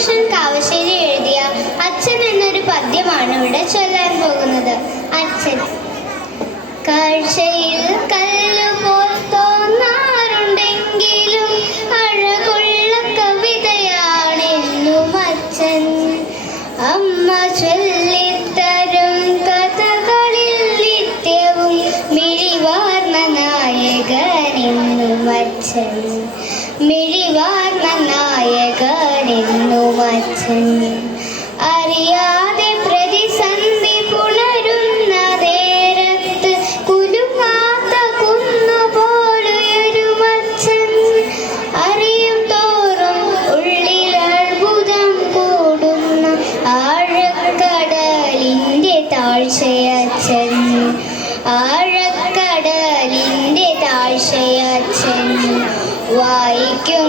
ഉണ്ണികൃഷ്ണൻ കാവശ്ശേരി എഴുതിയ അച്ഛൻ എന്നൊരു പദ്യമാണ് ഇവിടെ ചൊല്ലാൻ പോകുന്നത്. അച്ഛൻ. കാഴ്ചയിൽ കല്ലുപോൽ തോന്നാറുണ്ടെങ്കിലും അഴകുള്ള കവിതയാണെന്നും അച്ഛൻ. അമ്മ ചൊല്ലിത്തരും കഥകളിൽ നിത്യവും മിഴിവാർന്ന നായകനെന്നും അച്ഛൻ. അച്ഛൻ അറിയാതെ പ്രതിസന്ധി പുണരുന്ന നേരത്ത് കുലുങ്ങാത്ത കുന്നുപോലൊരുമച്ഛൻ അറിയും തോറും ഉള്ളിൽ അത്ഭുതം കൂടുന്ന ആഴക്കടലിന്റെ താഴ്ചയച്ഛൻ. ആഴക്കടലിന്റെ താഴ്ചയച്ഛൻ. വായിക്കും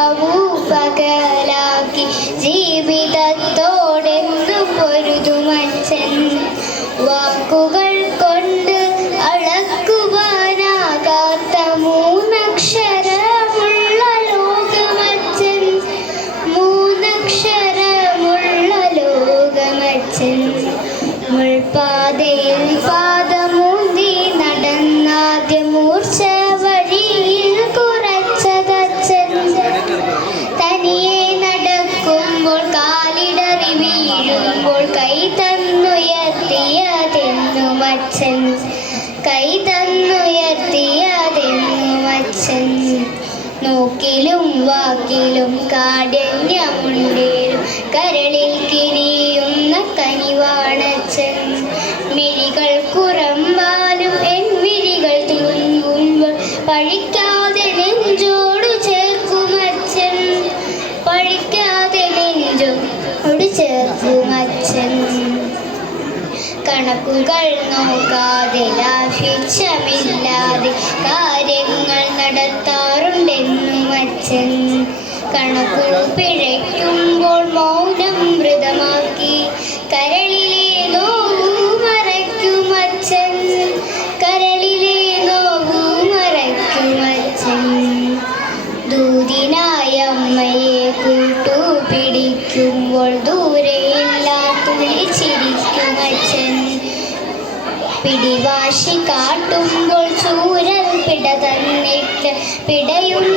갖고 가. അച്ഛൻ കൈ തന്നുയർത്തിയതെന്നും അച്ഛൻ നോക്കിലും വാക്കിലും കാഠിന്യമുണ്ടേലും കരളിൽ കിരിയുന്ന കനിവാണച്ഛൻ. മിഴികൾ കുറമ്പാലും എൻ മിഴികൾ തുളുമ്പുമ്പോൾ പഴിക്കാതെ നെഞ്ചോടു ചേർക്കും അച്ഛൻ. പഴിക്കാതെ നെഞ്ചോട് കണക്കുകൾ നോക്കാതെ ലാഭിച്ചമില്ലാതെ കാര്യങ്ങൾ നടത്താറുണ്ടെന്നും അച്ഛൻ കണക്കുകൾ പിഴയ്ക്കുമ്പോൾ മൗനം മൃതമാക്കി കരളിലെ നോവു മറയ്ക്കുമച്ഛൻ കരളിലെ നോവു മറയ്ക്കുമച്ഛൻ ദൂതിനായ അമ്മയെ കൂട്ടു പിടിക്കുമ്പോൾ ദൂരെയില്ലാത്തുള്ളി ചിരിക്കും അച്ഛൻ. പിടിവാശി കാട്ടുമ്പോൾ ചൂരൽ പിട തന്നിട്ട് പിടയുന്ന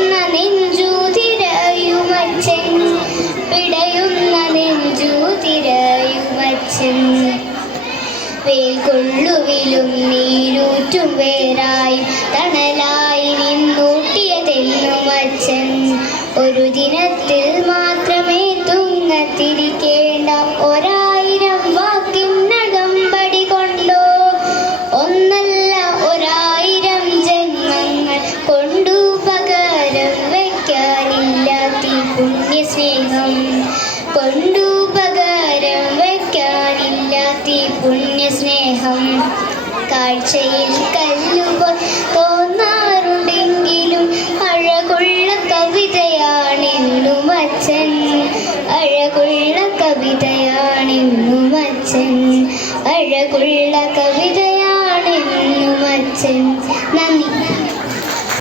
പുണ്യസ്നേഹം കാഴ്ചയിൽ കല്ലുകൾ തോന്നാറുണ്ടെങ്കിലും അഴകുള്ള കവിതയാണെന്നും അച്ഛൻ. അഴകുള്ള കവിതയാണെന്നും അച്ഛൻ. അഴകുള്ള കവിതയാണെന്നും അച്ഛൻ. നന്ദി.